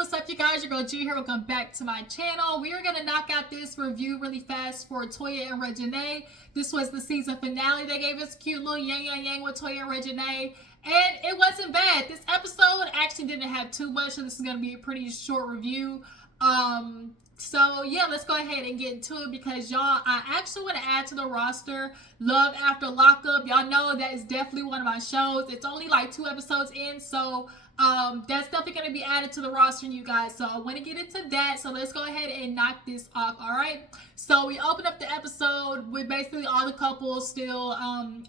what's up, you guys? Your girl G here. Welcome back to my channel. We are going to knock out this review really fast for Toya and Reginae. This was the season finale. They gave us a cute little yang with Toya and Reginae. And it wasn't bad. This episode actually didn't have too much, so this is going to be a pretty short review. So yeah, let's go ahead and get into it because y'all, I actually want to add to the roster Love After Lockup. Y'all know that is definitely one of my shows. It's only like 2 episodes in, so that's definitely going to be added to the roster, you guys. So I want to get into that. So let's go ahead and knock this off. All right. So we open up the episode with basically all the couples still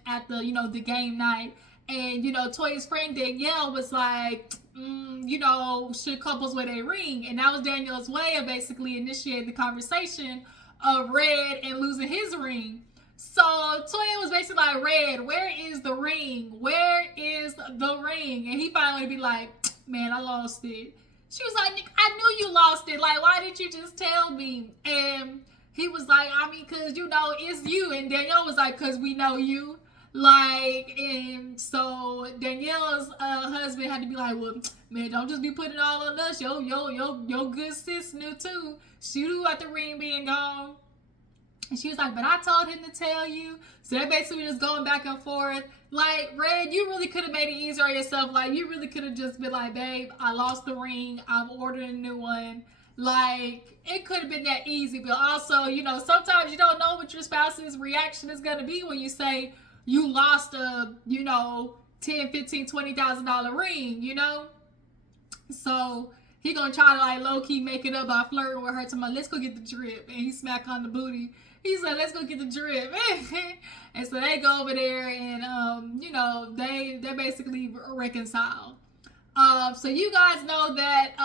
at the the game night, and Toya's friend Danielle was like, should couples wear a ring? And that was Danielle's way of basically initiating the conversation of Red and losing his ring. So Toya was basically like, Red, where is the ring? Where is the ring? And he finally be like, man, I lost it. She was like, I knew you lost it. Like, why didn't you just tell me? And he was like, I mean, because, it's you. And Danielle was like, because we know you. Like, and so Danielle's husband had to be like, well, man, don't just be putting it all on us. Yo, good sis knew too. She knew about the ring being gone. And she was like, but I told him to tell you. So they're basically just going back and forth. Like, Red, you really could have made it easier on yourself. Like, you really could have just been like, babe, I lost the ring. I'm ordering a new one. Like, it could have been that easy. But also, sometimes you don't know what your spouse's reaction is going to be when you say, you lost a, $10, $15, $20,000 ring, So he gonna try to like low-key make it up by flirting with her, to my let's go get the drip. And he smack on the booty. He said, let's go get the drip. And so they go over there and they basically reconcile. So you guys know that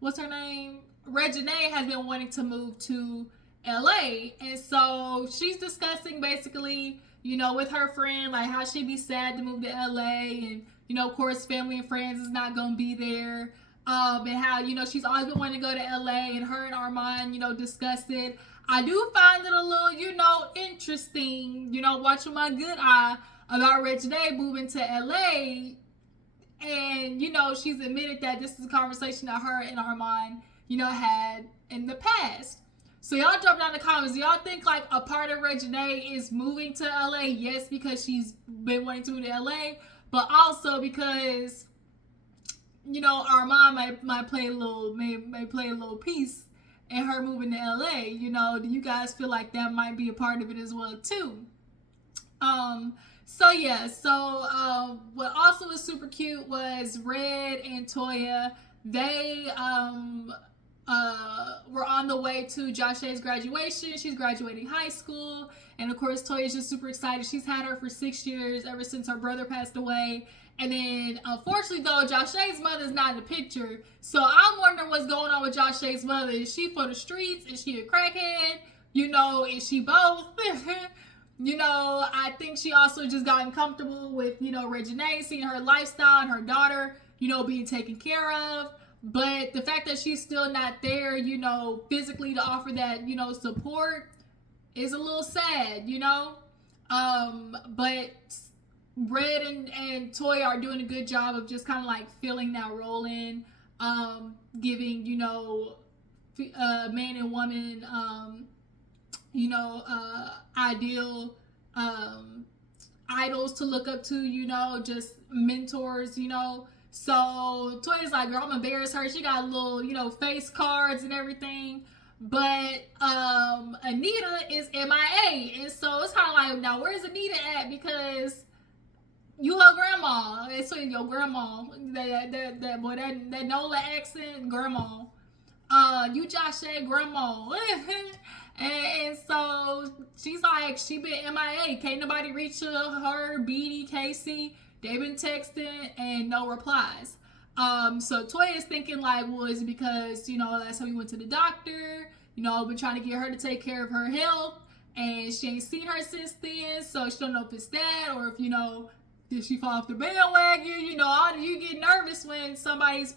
what's her name? Reginae has been wanting to move to LA, and so she's discussing basically with her friend like how she'd be sad to move to LA, and of course family and friends is not gonna be there, and how she's always been wanting to go to LA, and her and Armand discussed it. I do find it a little interesting, watching my good eye about Reginae moving to LA, and she's admitted that this is a conversation that her and Armand had in the past. So y'all drop down in the comments. Do y'all think like a part of Reginae is moving to LA? Yes, because she's been wanting to move to LA, but also because Armand might play a little piece in her moving to LA. Do you guys feel like that might be a part of it as well too? So yeah. So what also was super cute was Red and Toya. They we're on the way to Josh's graduation. She's graduating high school, and of course Toya's just super excited. She's had her for 6 years, ever since her brother passed away. And then unfortunately though, Josh's mother's not in the picture, so I'm wondering what's going on with Josh's mother. Is she for the streets? Is she a crackhead? Is she both? I think she also just gotten comfortable with Reginae, seeing her lifestyle and her daughter being taken care of. But the fact that she's still not there, physically to offer that, support is a little sad, But Red and Toya are doing a good job of just kind of like filling that role in, giving, man and woman, ideal, idols to look up to, just mentors, So Toya's like, girl, I'm gonna embarrass her. She got little, face cards and everything. But Anita is MIA. And so it's kind of like, now where's Anita at? Because you her grandma. It's your grandma. That boy, that Nola accent, grandma. You Josh grandma. And so she's like, she been MIA. Can't nobody reach her, BD, Casey. They've been texting and no replies. So Toya is thinking like, well, is it because, last time we went to the doctor, been trying to get her to take care of her health, and she ain't seen her since then, so she don't know if it's that, or if, did she fall off the bandwagon? You get nervous when somebody's,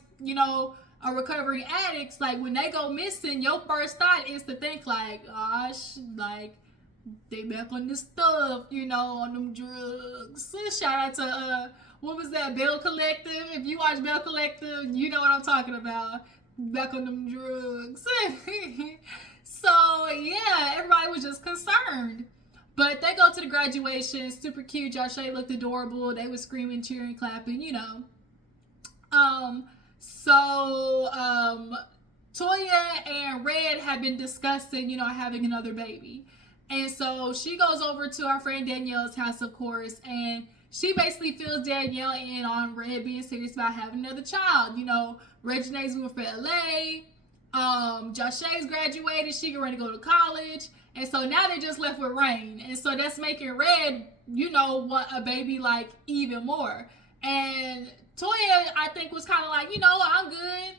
a recovering addict. Like, when they go missing, your first thought is to think like, gosh, like, they back on this stuff, on them drugs. So shout out to what was that, Bell Collective? If you watch Bell Collective, you know what I'm talking about. Back on them drugs. So yeah, everybody was just concerned. But they go to the graduation, super cute. Josh looked adorable. They were screaming, cheering, clapping, you know. So Toya and Red have been discussing, you know, having another baby. And so she goes over to our friend Danielle's house, of course, and she basically fills Danielle in on Red being serious about having another child. You know, Reginae's moving for LA. Joshé's graduated. She getting ready to go to college. And so now they're just left with Rain. And so that's making Red, you know, want a baby like even more. And Toya, I think, was kind of like, you know, I'm good.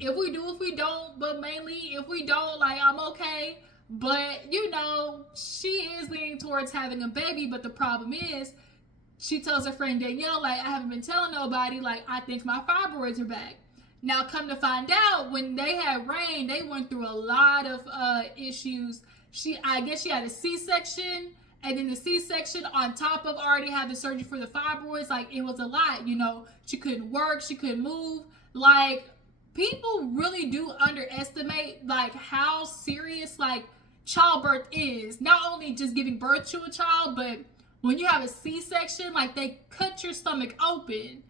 If we do, if we don't, but mainly if we don't, like, I'm okay. But, you know, she is leaning towards having a baby, but the problem is, she tells her friend Danielle, like, I haven't been telling nobody, like, I think my fibroids are back. Now, come to find out, when they had Rain, they went through a lot of issues. I guess she had a C-section, and then the C-section on top of already having surgery for the fibroids, like, it was a lot, you know. She couldn't work, she couldn't move. Like, people really do underestimate, like, how serious, like, childbirth is. Not only just giving birth to a child, but when you have a C-section, like, they cut your stomach open,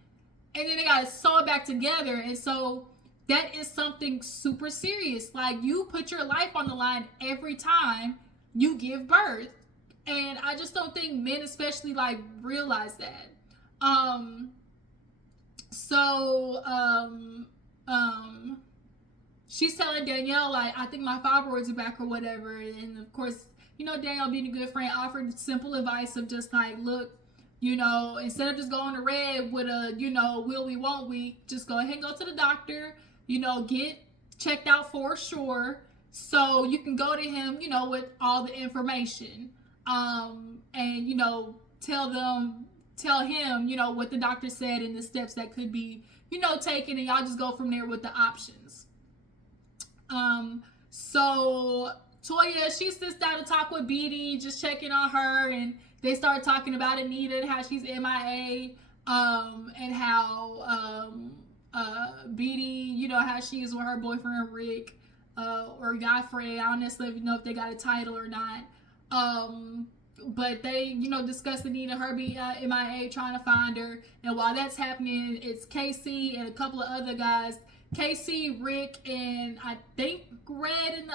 and then they gotta sew it back together. And so that is something super serious. Like, you put your life on the line every time you give birth. And I just don't think men especially, like, realize that. She's telling Danielle, like, I think my fibroids are back or whatever. And of course, you know, Danielle, being a good friend, offered simple advice of just like, look, you know, instead of just going to Red with a, you know, will we, won't we, just go ahead and go to the doctor, you know, get checked out for sure, so you can go to him, you know, with all the information, and, you know, tell him, you know, what the doctor said and the steps that could be, you know, taken, and y'all just go from there with the options. So Toya, she sits down to talk with Beatty, just checking on her, and they start talking about Anita and how she's MIA, and how Beatty, you know, how she is with her boyfriend Rick, or Godfrey. I don't necessarily know if they got a title or not. But they, you know, discuss Anita, her being MIA, trying to find her. And while that's happening, it's Casey and a couple of other guys. Casey, Rick, and I think Red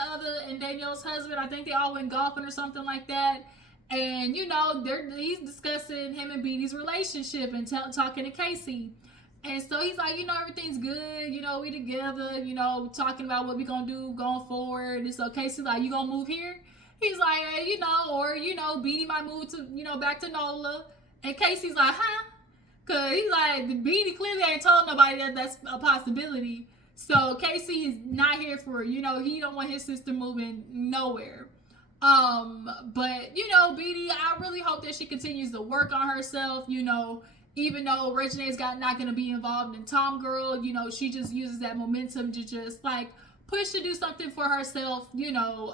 and Danielle's husband, I think they all went golfing or something like that. And, you know, he's discussing him and Beatty's relationship and talking to Casey. And so he's like, you know, everything's good. You know, we together, you know, talking about what we gonna do going forward. And so Casey's like, you gonna move here? He's like, hey, you know, or, you know, Beatty might move to, you know, back to NOLA. And Casey's like, huh? Because he's like, Beatty clearly ain't told nobody that that's a possibility. So Casey is not here for it. You know, he don't want his sister moving nowhere. But, you know, Beatty, I really hope that she continues to work on herself, you know, even though Reginae's not going to be involved in Tom Girl, you know, she just uses that momentum to just, like, push to do something for herself, you know,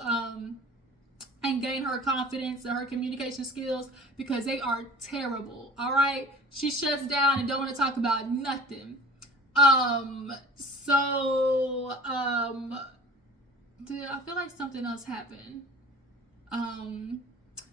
and gain her confidence and her communication skills, because they are terrible, all right? She shuts down and don't want to talk about nothing. I feel like something else happened.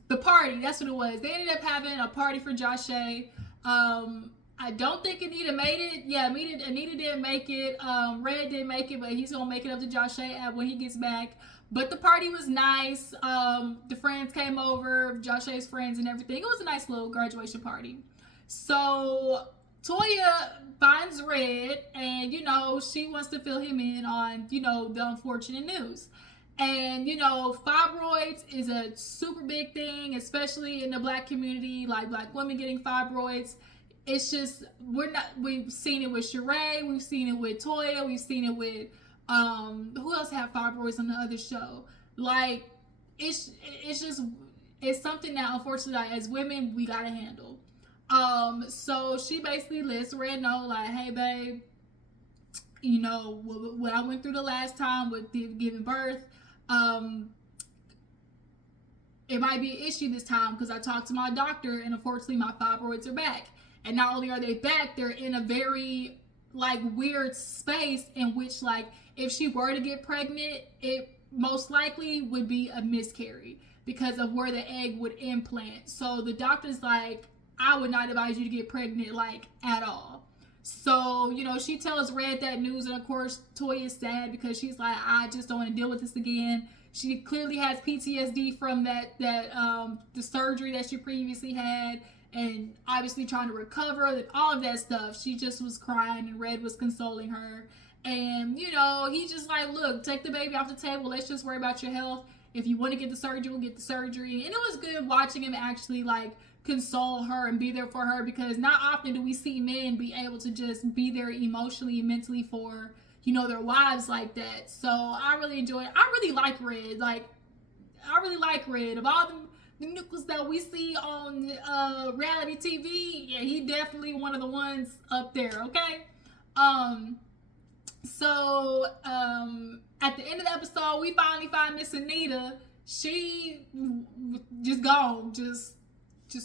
The party, that's what it was. They ended up having a party for Joshe. I don't think Anita made it. Yeah, Anita didn't make it. Red didn't make it, but he's gonna make it up to Joshe when he gets back. But the party was nice. The friends came over, Joshe's friends and everything. It was a nice little graduation party. So Toya finds Red, and, you know, she wants to fill him in on, you know, the unfortunate news. And, you know, fibroids is a super big thing, especially in the Black community, like Black women getting fibroids. It's just, we've seen it with Sheree, we've seen it with Toya, we've seen it with, who else had fibroids on the other show? Like, it's something that, unfortunately, as women, we gotta handle. So she basically lets Red know, like, hey, babe, you know, what I went through the last time with giving birth, it might be an issue this time because I talked to my doctor and unfortunately my fibroids are back. And not only are they back, they're in a very like weird space in which like if she were to get pregnant, it most likely would be a miscarry because of where the egg would implant. So the doctor's like, I would not advise you to get pregnant like at all. So, you know, she tells Red that news, and of course Toya is sad because she's like, I just don't want to deal with this again. She clearly has PTSD from the surgery that she previously had, and obviously trying to recover and all of that stuff. She just was crying, and Red was consoling her. And, you know, he just like, look, take the baby off the table. Let's just worry about your health. If you want to get the surgery, we'll get the surgery. And it was good watching him actually like console her and be there for her, because not often do we see men be able to just be there emotionally and mentally for, you know, their wives like that. So I really enjoy it. I really like Red. Like, I really like Red. Of all the nucleus that we see on reality TV, yeah, he definitely one of the ones up there, okay? So at the end of the episode, we finally find Miss Anita. She just gone, just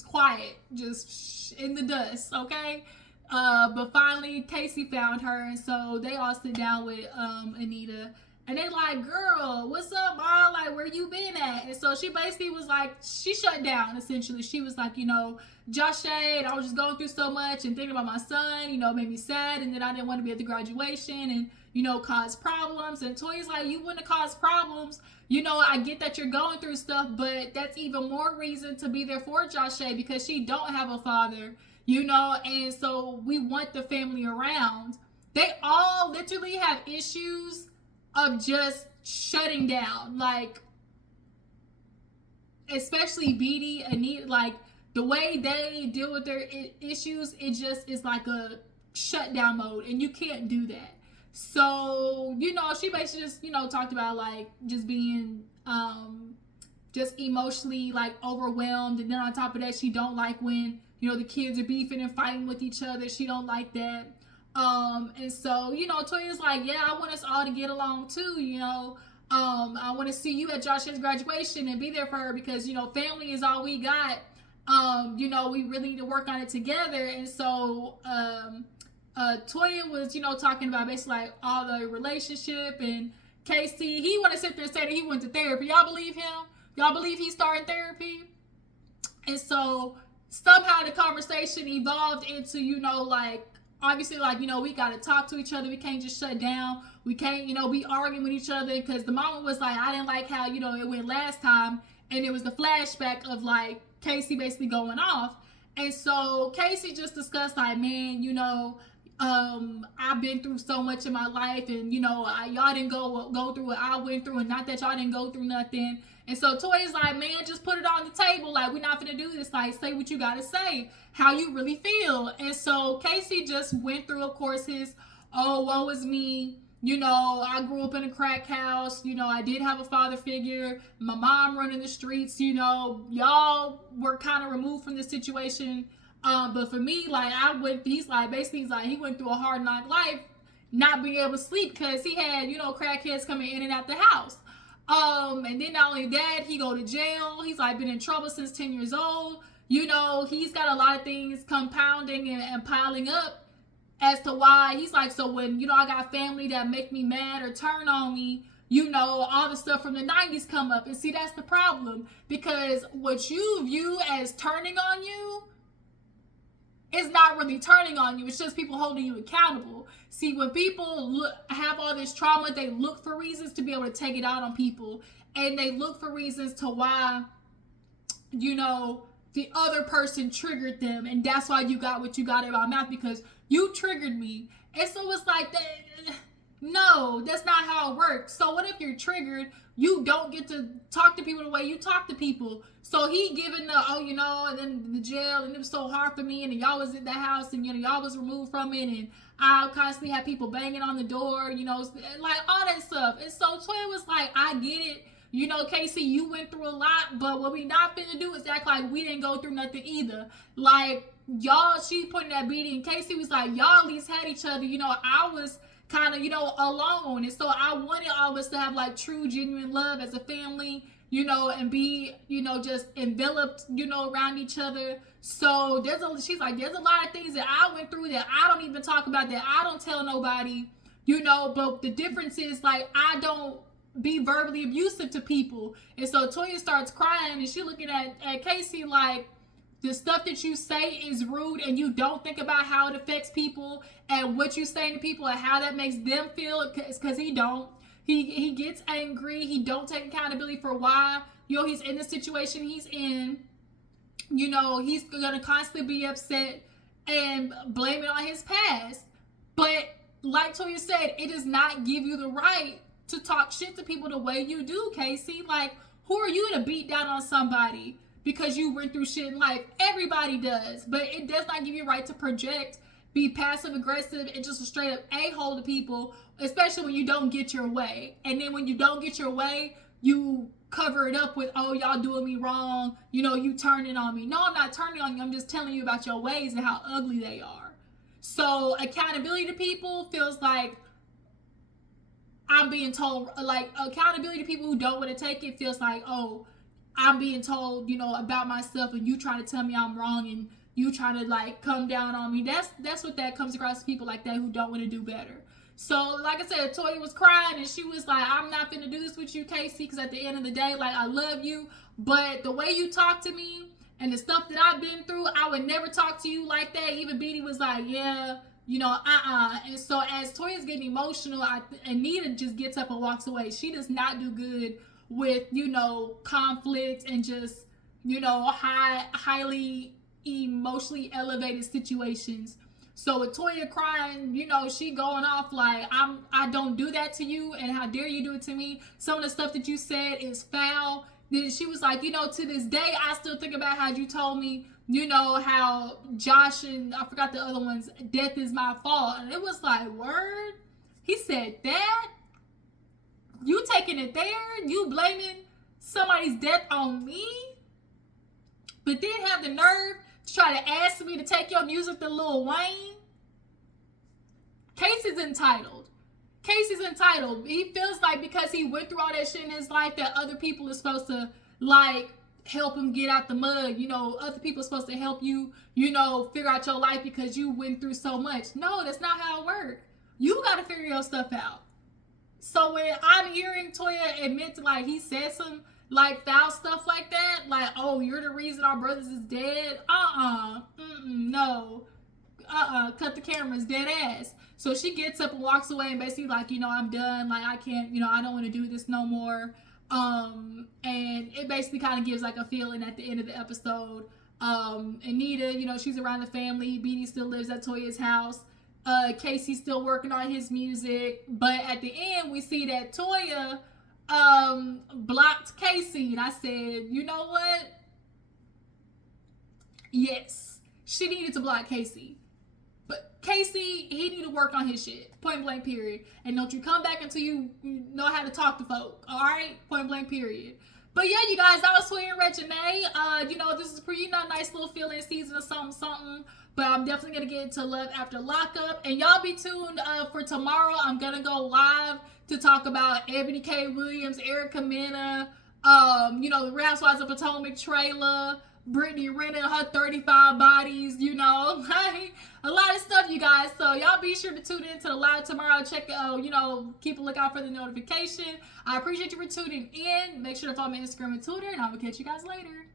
quiet, just in the dust, okay? But finally, Casey found her, and so they all sit down with Anita, and they like, girl, what's up, Ma? Like, where you been at? And so she basically was like, she shut down, essentially. She was like, you know, Josh, I was just going through so much and thinking about my son, you know, it made me sad, and then I didn't want to be at the graduation and, you know, cause problems. And Toya's like, you wouldn't have caused problems. You know, I get that you're going through stuff, but that's even more reason to be there for Josh, because she don't have a father, you know, and so we want the family around. They all literally have issues of just shutting down, like, especially Beatty, Anita, like, the way they deal with their issues, it just is like a shutdown mode, and you can't do that. So, you know, she basically just, you know, talked about like just being just emotionally like overwhelmed, and then on top of that, she don't like when, you know, the kids are beefing and fighting with each other. She don't like that. And so, you know, Toya's like, yeah, I want us all to get along too, you know. I want to see you at Josh's graduation and be there for her, because, you know, family is all we got. You know, we really need to work on it together. And so Toya was, you know, talking about basically like all the relationship, and Casey, he want to sit there and say that he went to therapy. Y'all believe him? Y'all believe he started therapy? And so somehow the conversation evolved into, you know, like, obviously, like, you know, we got to talk to each other. We can't just shut down. We can't, you know, be arguing with each other, because the mama was like, I didn't like how, you know, it went last time. And it was the flashback of like Casey basically going off. And so Casey just discussed like, man, you know, I've been through so much in my life, and, you know, y'all didn't go through what I went through, and not that y'all didn't go through nothing. And so Toya's like, man, just put it on the table. Like, we're not gonna do this. Like, say what you gotta say, how you really feel. And so Casey just went through, of course, his, oh, woe is me. You know, I grew up in a crack house. You know, I did have a father figure. My mom running the streets. You know, y'all were kind of removed from the situation. But for me, like, he's like, he went through a hard knock life, not being able to sleep because he had, you know, crackheads coming in and out the house. And then not only that, he go to jail. He's like been in trouble since 10 years old. You know, he's got a lot of things compounding and piling up as to why he's like, so when, you know, I got family that make me mad or turn on me, you know, all the stuff from the 90s come up. And see, that's the problem, because what you view as turning on you is not really turning on you. It's just people holding you accountable. See, when people have all this trauma, they look for reasons to be able to take it out on people. And they look for reasons to why, you know, the other person triggered them. And that's why you got what you got in my mouth, because you triggered me. And so it's like, no, that's not how it works. So what if you're triggered? You don't get to talk to people the way you talk to people. So he giving the, oh, you know, and then the jail, and it was so hard for me, and then y'all was in the house, and, you know, y'all was removed from it, and I constantly had people banging on the door, you know, like all that stuff. And so Toya was like, I get it. You know, Casey, you went through a lot, but what we not finna do is act like we didn't go through nothing either. Like, y'all, she putting that beating. Casey was like, y'all at least had each other. You know, I was kind of, you know, alone. And so I wanted all of us to have like true, genuine love as a family. you know, and be, you know, just enveloped, you know, around each other. So she's like, there's a lot of things that I went through that I don't even talk about, that I don't tell nobody, you know, but the difference is, like, I don't be verbally abusive to people. And so Toya starts crying, and she looking at Casey like, the stuff that you say is rude, and you don't think about how it affects people and what you saying to people and how that makes them feel, because he don't. He gets angry. He don't take accountability for why, you know, he's in the situation he's in. You know, he's going to constantly be upset and blame it on his past. But like Toya said, it does not give you the right to talk shit to people the way you do, Casey. Like, who are you to beat down on somebody because you went through shit in life? Everybody does. But it does not give you a right to project, be passive aggressive, and just a straight up a-hole to people, especially when you don't get your way. And then when you don't get your way, you cover it up with, oh, y'all doing me wrong, you know, you turning on me. No, I'm not turning on you. I'm just telling you about your ways and how ugly they are. So accountability to people feels like I'm being told, like, accountability to people who don't want to take it feels like, oh, I'm being told, you know, about myself, and you trying to tell me I'm wrong, and you trying to, like, come down on me. That's what that comes across to people like that who don't want to do better. So, like I said, Toya was crying, and she was like, I'm not finna do this with you, Casey, because at the end of the day, like, I love you, but the way you talk to me and the stuff that I've been through, I would never talk to you like that. Even Beatty was like, yeah, you know, And so as Toya's getting emotional, Anita just gets up and walks away. She does not do good with, you know, conflict and just, you know, highly emotionally elevated situations. So with Toya crying, you know, she going off like, I don't do that to you, and how dare you do it to me. Some of the stuff that you said is foul. Then she was like, you know, to this day, I still think about how you told me, you know, how Josh and I forgot the other ones, death is my fault. And it was like, word? He said that? You taking it there? You blaming somebody's death on me? But then have the nerve to try to ask me to take your music to Lil Wayne? Casey's entitled. Casey's entitled. He feels like because he went through all that shit in his life that other people are supposed to, like, help him get out the mud. You know, other people are supposed to help you, you know, figure out your life because you went through so much. No, that's not how it works. You got to figure your stuff out. So when I'm hearing Toya admit to, like, he said some, like, foul stuff like that, like, oh, you're the reason our brothers is dead. No. Cut the cameras, dead ass. So she gets up and walks away and basically like, you know, I'm done. Like, I can't, you know, I don't want to do this no more. And it basically kind of gives like a feeling at the end of the episode. Anita, you know, she's around the family. Beatty still lives at Toya's house. Casey's still working on his music. But at the end, we see that Toya blocked Casey. And I said, you know what? Yes, she needed to block Casey. But Casey, he need to work on his shit. Point blank, period. And don't you come back until you know how to talk to folk. All right? Point blank, period. But yeah, you guys, that was Toya and Reginae. You know, this is pretty, you know, nice little feeling season or something. But I'm definitely going to get into Love After Lockup. And y'all be tuned for tomorrow. I'm going to go live to talk about Ebony K. Williams, Erica Mena, you know, the Real Housewives of Potomac trailer, Brittany renting her 35 bodies, you know, a lot of stuff, you guys. So y'all be sure to tune in to the live tomorrow. Check, you know, keep a lookout for the notification. I appreciate you for tuning in. Make sure to follow me on Instagram and Twitter, and I will catch you guys later.